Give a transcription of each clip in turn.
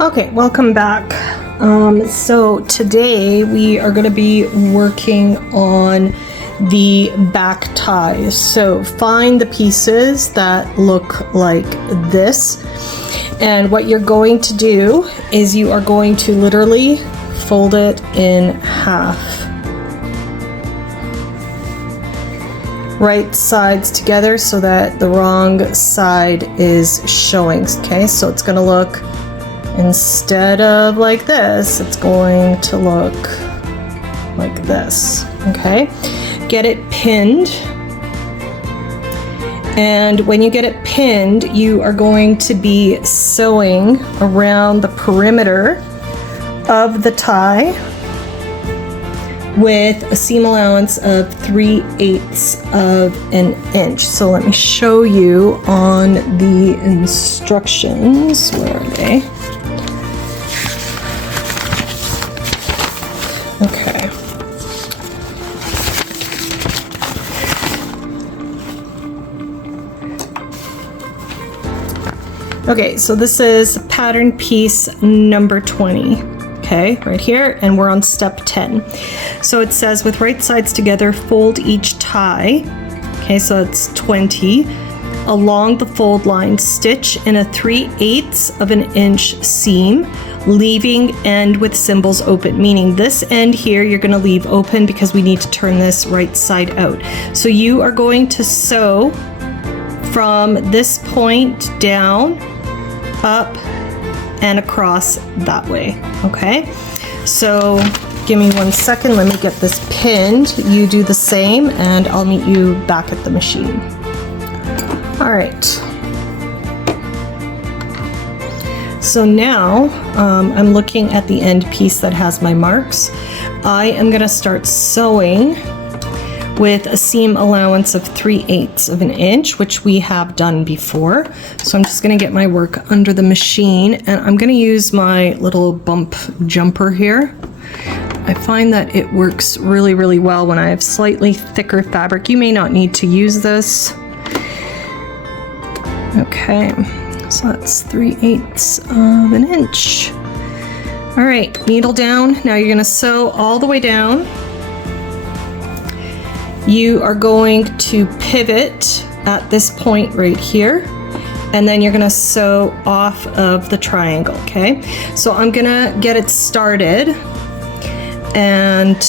Okay, welcome back. So today we are going to be working on the back ties. So find the pieces that look like this. And what you're going to do is you are going to literally fold it in half. Right sides together so that the wrong side is showing. Okay, so it's going to look, instead of like this, it's going to look like this. Okay, get it pinned. And when you get it pinned, you are going to be sewing around the perimeter of the tie with a seam allowance of 3/8 of an inch. So let me show you on the instructions. Where are they? Okay. Okay, so this is pattern piece number 20. Okay, right here, and we're on step 10. So it says, with right sides together, fold each tie. Okay, so it's 20 along the fold line, stitch in a 3/8 of an inch seam, leaving end with symbols open, meaning this end here you're going to leave open because we need to turn this right side out. So you are going to sew from this point down, up, and across that way. Okay, so give me 1 second, let me get this pinned. You do the same and I'll meet you back at the machine. All right, so now I'm looking at the end piece that has my marks. I am going to start sewing with a seam allowance of 3/8 of an inch, which we have done before. So I'm just going to get my work under the machine, and I'm going to use my little bump jumper here. I find that it works really, really well when I have slightly thicker fabric. You may not need to use this. Okay, so that's 3/8 of an inch. All right, needle down. Now you're going to sew all the way down. You are going to pivot at this point right here, and then you're going to sew off of the triangle. Okay, so I'm going to get it started and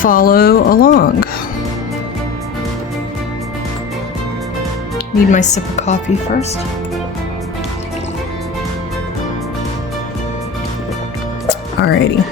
follow along. Need my sip of coffee first. Alrighty.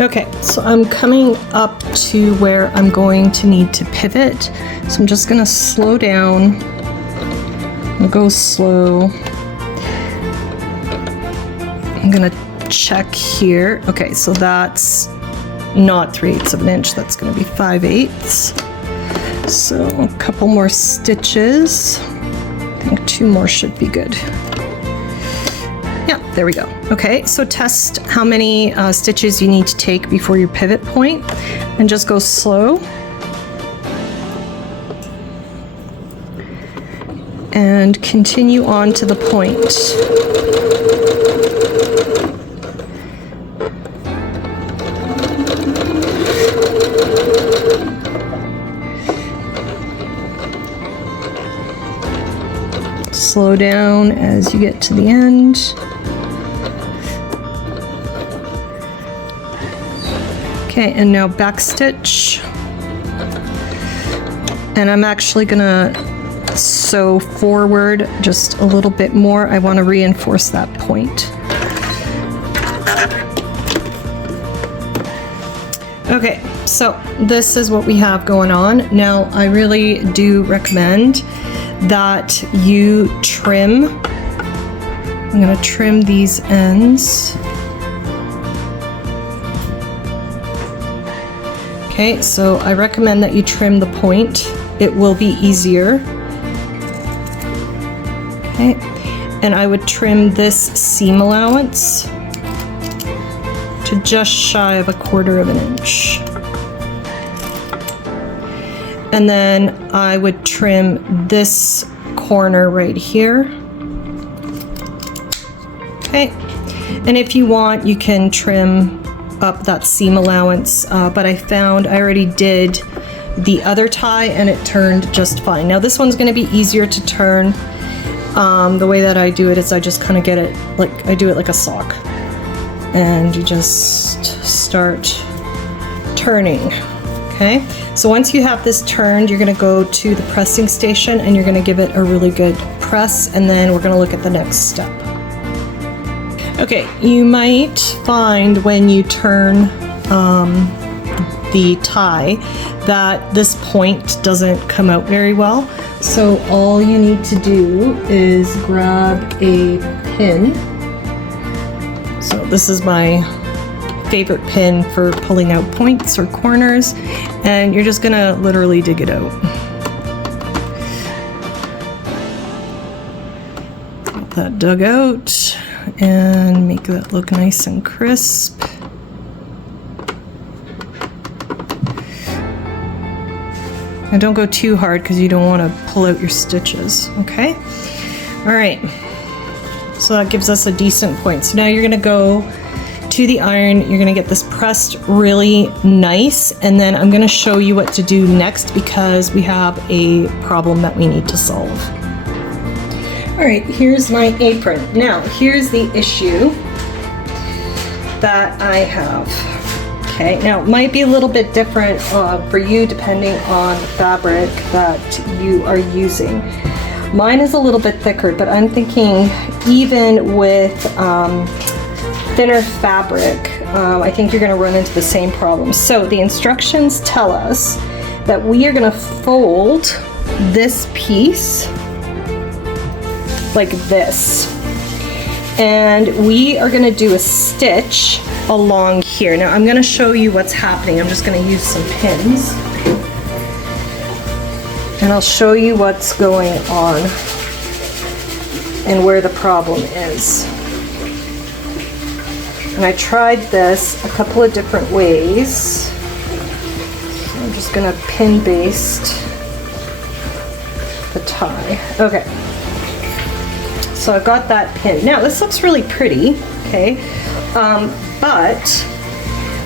Okay, so I'm coming up to where I'm going to need to pivot. So I'm just going to slow down. I'll go slow. I'm going to check here. Okay, so that's not 3/8 of an inch. That's going to be 5/8. So a couple more stitches. I think 2 more should be good. Yeah, there we go. Okay, so test how many stitches you need to take before your pivot point, and just go slow. And continue on to the point. Slow down as you get to the end. Okay, and now back stitch. And I'm actually gonna sew forward just a little bit more. I want to reinforce that point. Okay, so this is what we have going on. Now, I really do recommend that you trim. I'm going to trim these ends. Okay, so I recommend that you trim the point. It will be easier. Okay, and I would trim this seam allowance to just shy of 1/4 of an inch. And then I would trim this corner right here. Okay, and if you want, you can trim up that seam allowance, but I found I already did the other tie and it turned just fine. Now this one's going to be easier to turn. The way that I do it is I just kind of get it like I do it like a sock, and you just start turning. Okay, so once you have this turned, you're going to go to the pressing station and you're going to give it a really good press, and then we're going to look at the next step. Okay, you might find when you turn the tie that this point doesn't come out very well. So all you need to do is grab a pin. So this is my favorite pin for pulling out points or corners, and you're just gonna literally dig it out. Get that dug out and make that look nice and crisp. And don't go too hard because you don't want to pull out your stitches, okay? All right, so that gives us a decent point. So now you're gonna go to the iron, you're gonna get this pressed really nice, and then I'm gonna show you what to do next because we have a problem that we need to solve. All right, here's my apron. Now, here's the issue that I have. Okay, now it might be a little bit different for you depending on the fabric that you are using. Mine is a little bit thicker, but I'm thinking even with thinner fabric, I think you're gonna run into the same problem. So the instructions tell us that we are gonna fold this piece like this. And we are gonna do a stitch along here. Now I'm gonna show you what's happening. I'm just gonna use some pins. And I'll show you what's going on and where the problem is. And I tried this a couple of different ways. So I'm just gonna pin baste the tie. Okay. So I've got that pin. Now this looks really pretty, okay? But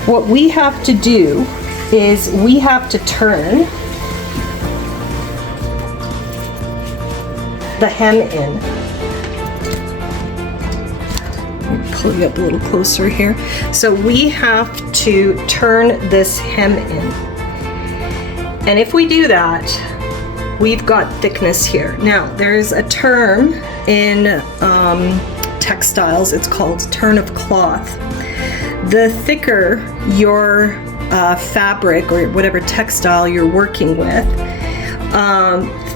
what we have to do is we have to turn the hem in. Let me pull you up a little closer here. So we have to turn this hem in. And if we do that, we've got thickness here. Now, there's a term in textiles, it's called turn of cloth. The thicker your fabric or whatever textile you're working with,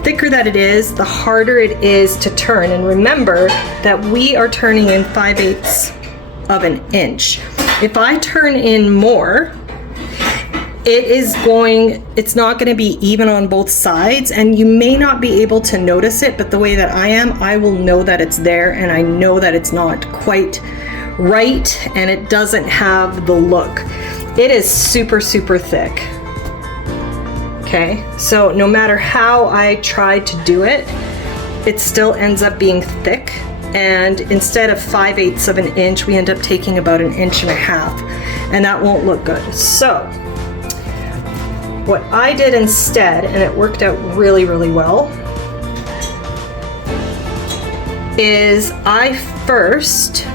thicker that it is, the harder it is to turn. And remember that we are turning in 5/8 of an inch. If I turn in more, it's not going to be even on both sides, and you may not be able to notice it, but the way that I am, I will know that it's there, and I know that it's not quite right, and it doesn't have the look. It is super, super thick. Okay, so no matter how I try to do it, it still ends up being thick, and instead of 5/8 of an inch, we end up taking about 1.5 inches, and that won't look good. So what I did instead, and it worked out really, really well, is I first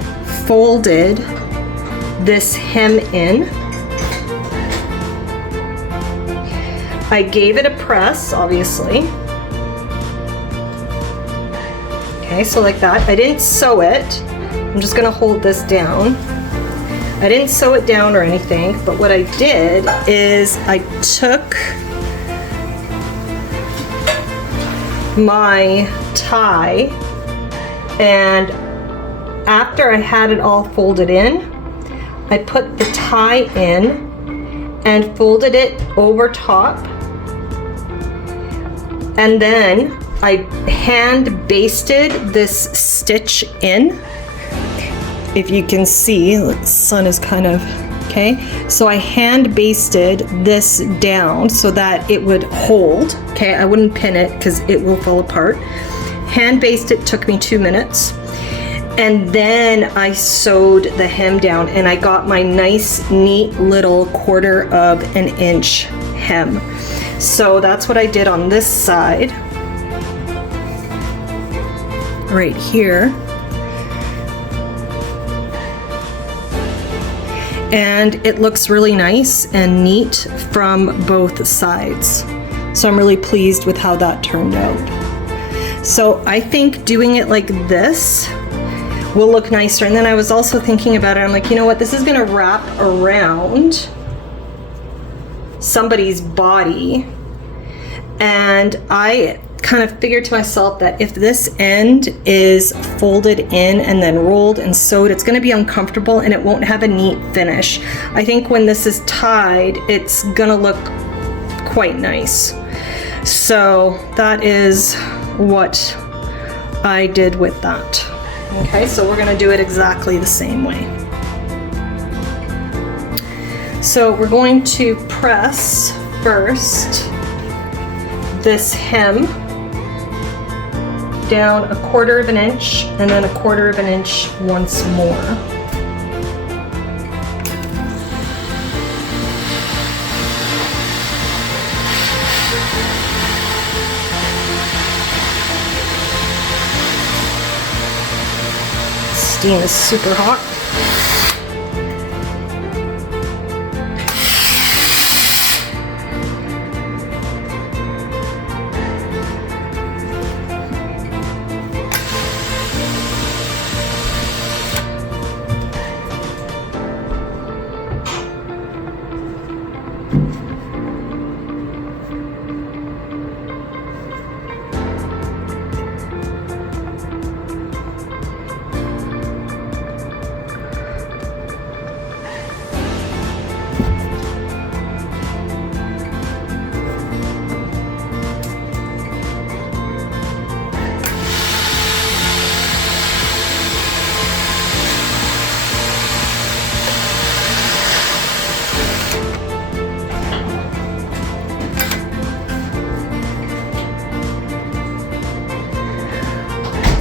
folded this hem in. I gave it a press, obviously. Okay, so like that. I didn't sew it. I'm just gonna hold this down. I didn't sew it down or anything, but what I did is I took my tie, and after I had it all folded in, I put the tie in and folded it over top, and then I hand basted this stitch in. If you can see, the sun is kind of, okay? So I hand basted this down so that it would hold, okay? I wouldn't pin it because it will fall apart. Hand basted took me 2 minutes. And then I sewed the hem down and I got my nice, neat little 1/4 of an inch hem. So that's what I did on this side, right here. And it looks really nice and neat from both sides. So I'm really pleased with how that turned out. So I think doing it like this will look nicer. And then I was also thinking about it, I'm like, you know what, this is gonna wrap around somebody's body. And I kind of figured to myself that if this end is folded in and then rolled and sewed, it's going to be uncomfortable and it won't have a neat finish. I think when this is tied, it's going to look quite nice. So that is what I did with that. Okay, so we're going to do it exactly the same way. So we're going to press first this hem down 1/4 of an inch and then 1/4 of an inch once more. Steam is super hot.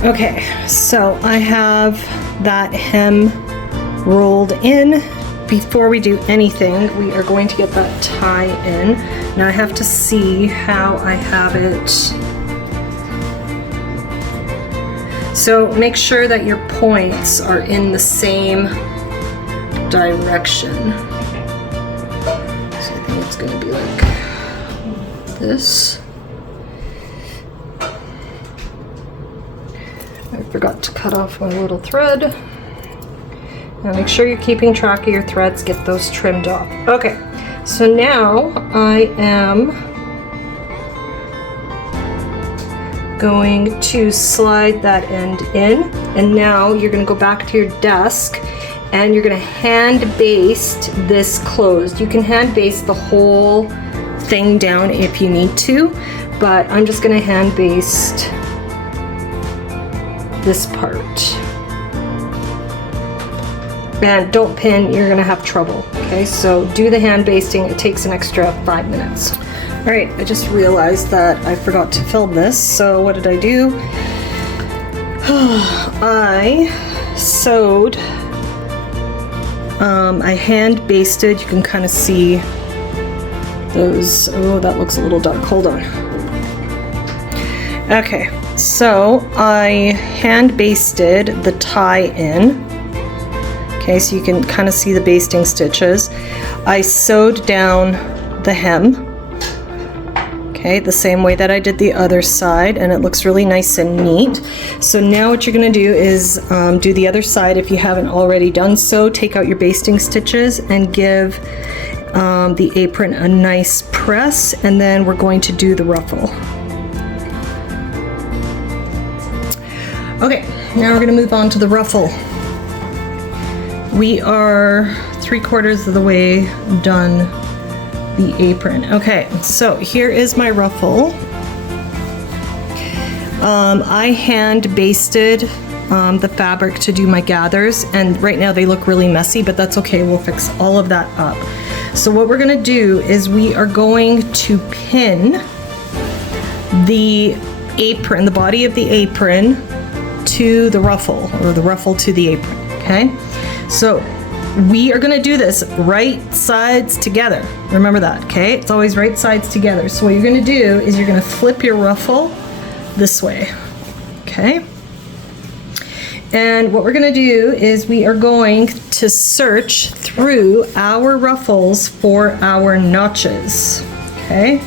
Okay, so I have that hem rolled in. Before we do anything, we are going to get that tie in. Now I have to see how I have it. So make sure that your points are in the same direction. So I think it's going to be like this. I forgot to cut off my little thread. Now make sure you're keeping track of your threads, get those trimmed off. Okay, so now I am going to slide that end in, and now you're going to go back to your desk and you're going to hand baste this closed. You can hand baste the whole thing down if you need to, but I'm just going to hand baste this part. And don't pin, you're gonna have trouble. Okay, so do the hand basting, it takes an extra 5 minutes. All right, I just realized that I forgot to film this, so what did I do? I sewed, I hand basted, you can kind of see those, oh, that looks a little dark, hold on. Okay, so I hand basted the tie in. Okay, so you can kind of see the basting stitches. I sewed down the hem. Okay, the same way that I did the other side, and it looks really nice and neat. So now what you're gonna do is do the other side if you haven't already done so. Take out your basting stitches and give the apron a nice press, and then we're going to do the ruffle. Okay, now we're gonna move on to the ruffle. We are 3/4 of the way done the apron. Okay, so here is my ruffle. I hand basted the fabric to do my gathers, and right now they look really messy, but that's okay, we'll fix all of that up. So what we're gonna do is we are going to pin the apron, the body of the apron, to the ruffle, or the ruffle to the apron, okay? So we are gonna do this right sides together. Remember that, okay? It's always right sides together. So what you're gonna do is you're gonna flip your ruffle this way, okay? And what we're gonna do is we are going to search through our ruffles for our notches, okay?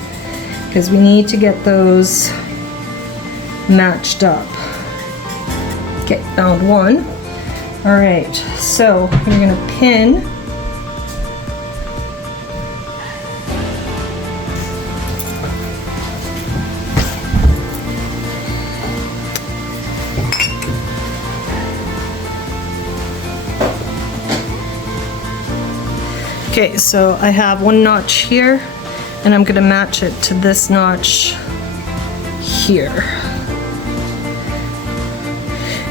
Because we need to get those matched up. Okay, found one. All right, so you're gonna pin okay, so I have one notch here, and I'm gonna match it to this notch here.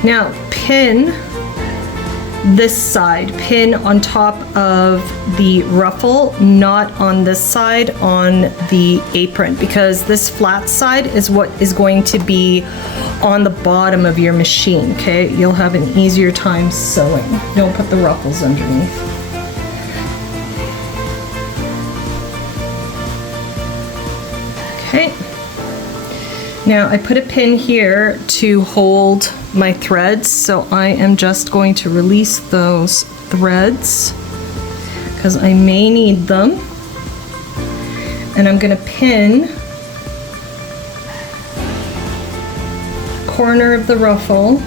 Now pin this side, pin on top of the ruffle, not on this side on the apron, because this flat side is what is going to be on the bottom of your machine, okay? You'll have an easier time sewing. Don't put the ruffles underneath. Okay. Now I put a pin here to hold my threads, so I am just going to release those threads because I may need them, and I'm going to pin corner of the ruffle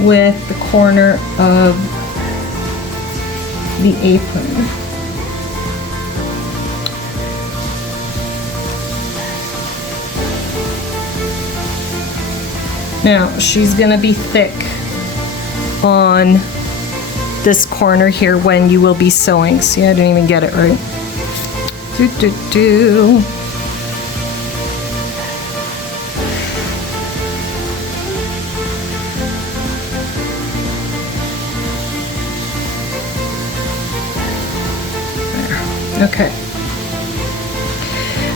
with the corner of the apron. Now, she's gonna be thick on this corner here when you will be sewing. See, I didn't even get it right. There. Okay.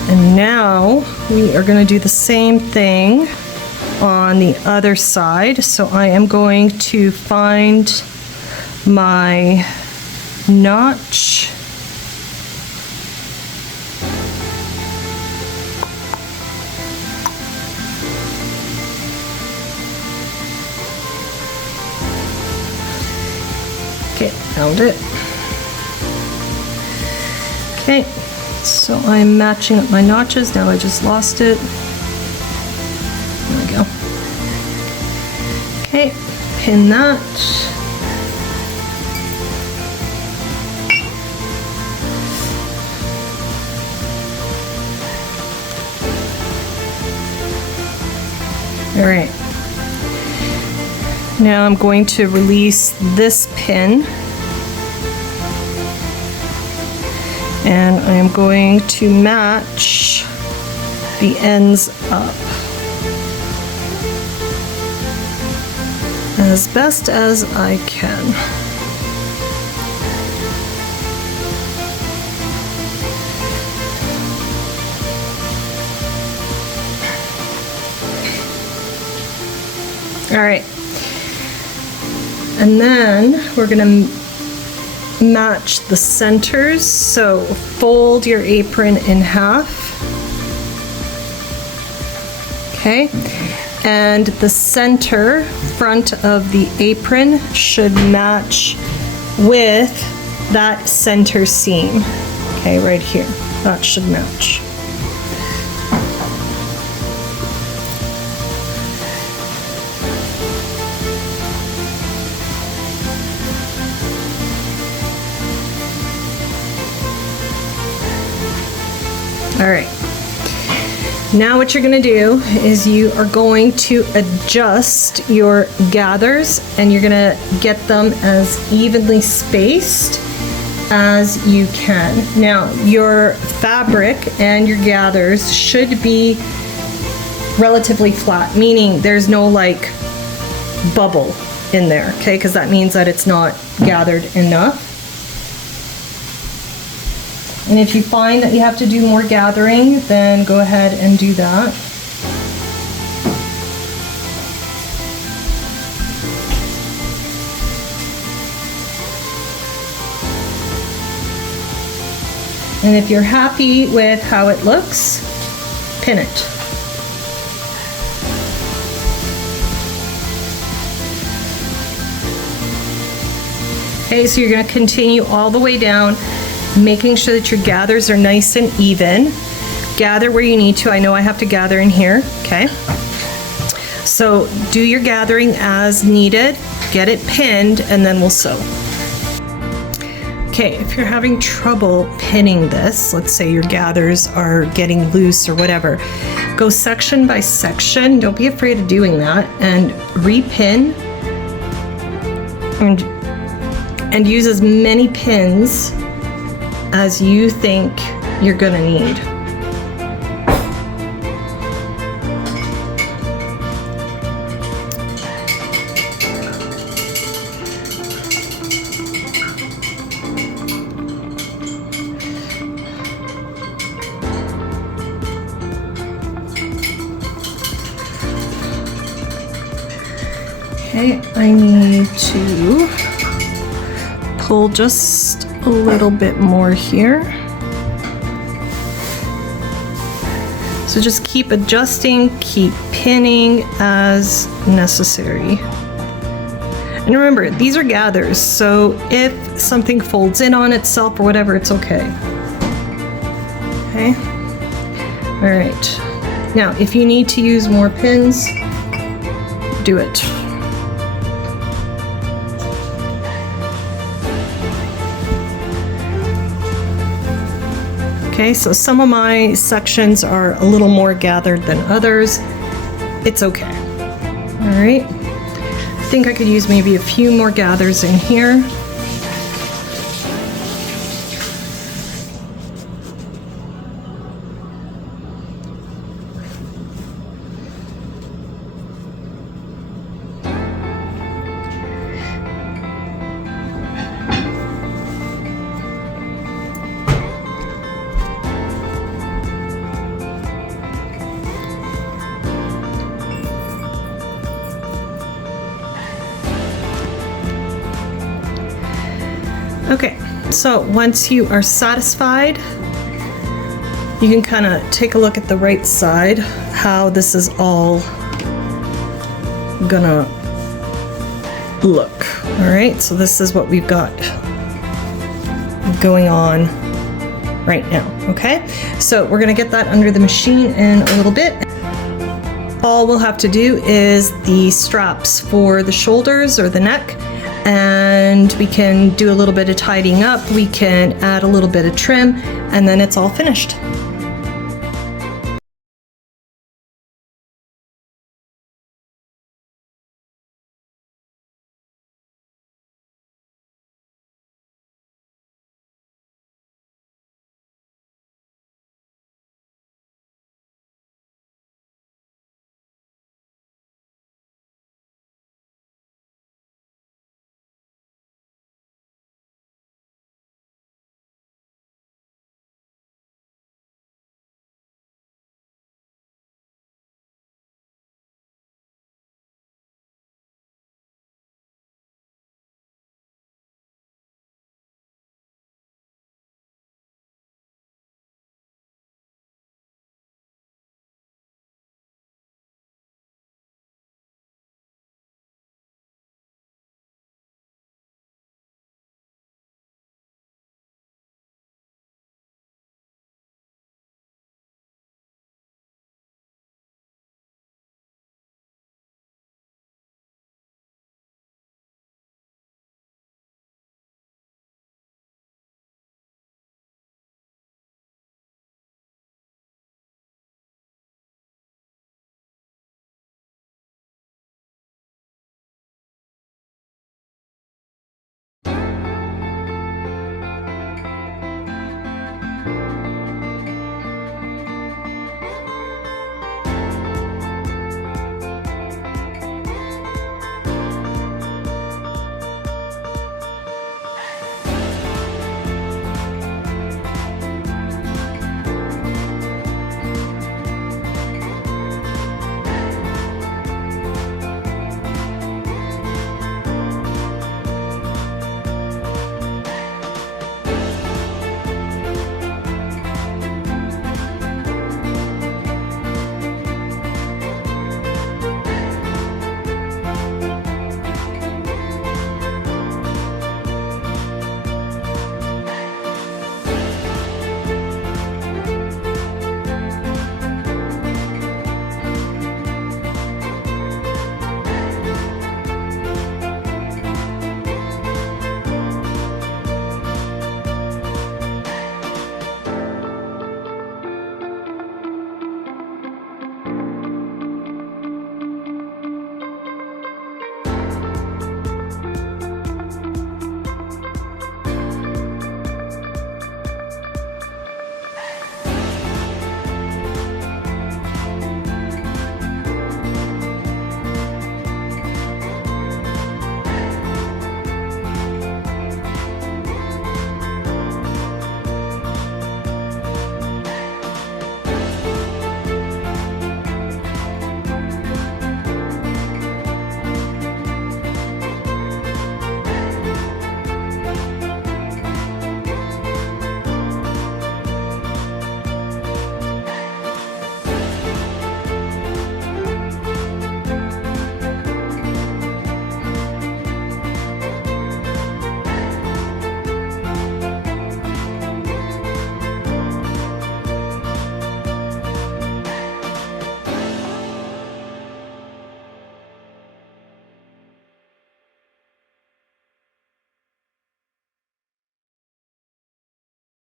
And now we are gonna do the same thing on the other side. So I am going to find my notch. Okay, found it. Okay, so I'm matching up my notches. Now I just lost it. There we go. Okay, pin that. All right. Now I'm going to release this pin, and I'm going to match the ends up as best as I can. All right. And then we're going to match the centers. So fold your apron in half. Okay. And the center front of the apron should match with that center seam. Okay, right here. That should match. All right. Now what you're going to do is you are going to adjust your gathers, and you're going to get them as evenly spaced as you can. Now your fabric and your gathers should be relatively flat, meaning there's no like bubble in there, okay? Because that means that it's not gathered enough. And if you find that you have to do more gathering, then go ahead and do that. And if you're happy with how it looks, pin it. Okay, so you're going to continue all the way down, making sure that your gathers are nice and even. Gather where you need to. I know I have to gather in here, okay? So do your gathering as needed, get it pinned, and then we'll sew. Okay, if you're having trouble pinning this, let's say your gathers are getting loose or whatever, go section by section. Don't be afraid of doing that, and repin and use as many pins as you think you're gonna need. Okay, I need to pull just a little bit more here. So just keep adjusting, keep pinning as necessary. And remember, these are gathers, so if something folds in on itself or whatever, it's okay. Okay? All right. Now, if you need to use more pins, do it. Okay, so some of my sections are a little more gathered than others. It's okay. All right. I think I could use maybe a few more gathers in here. Okay, so once you are satisfied, you can kind of take a look at the right side, how this is all gonna look. All right, so this is what we've got going on right now, okay? So we're gonna get that under the machine in a little bit. All we'll have to do is the straps for the shoulders or the neck, and we can do a little bit of tidying up, we can add a little bit of trim, and then it's all finished.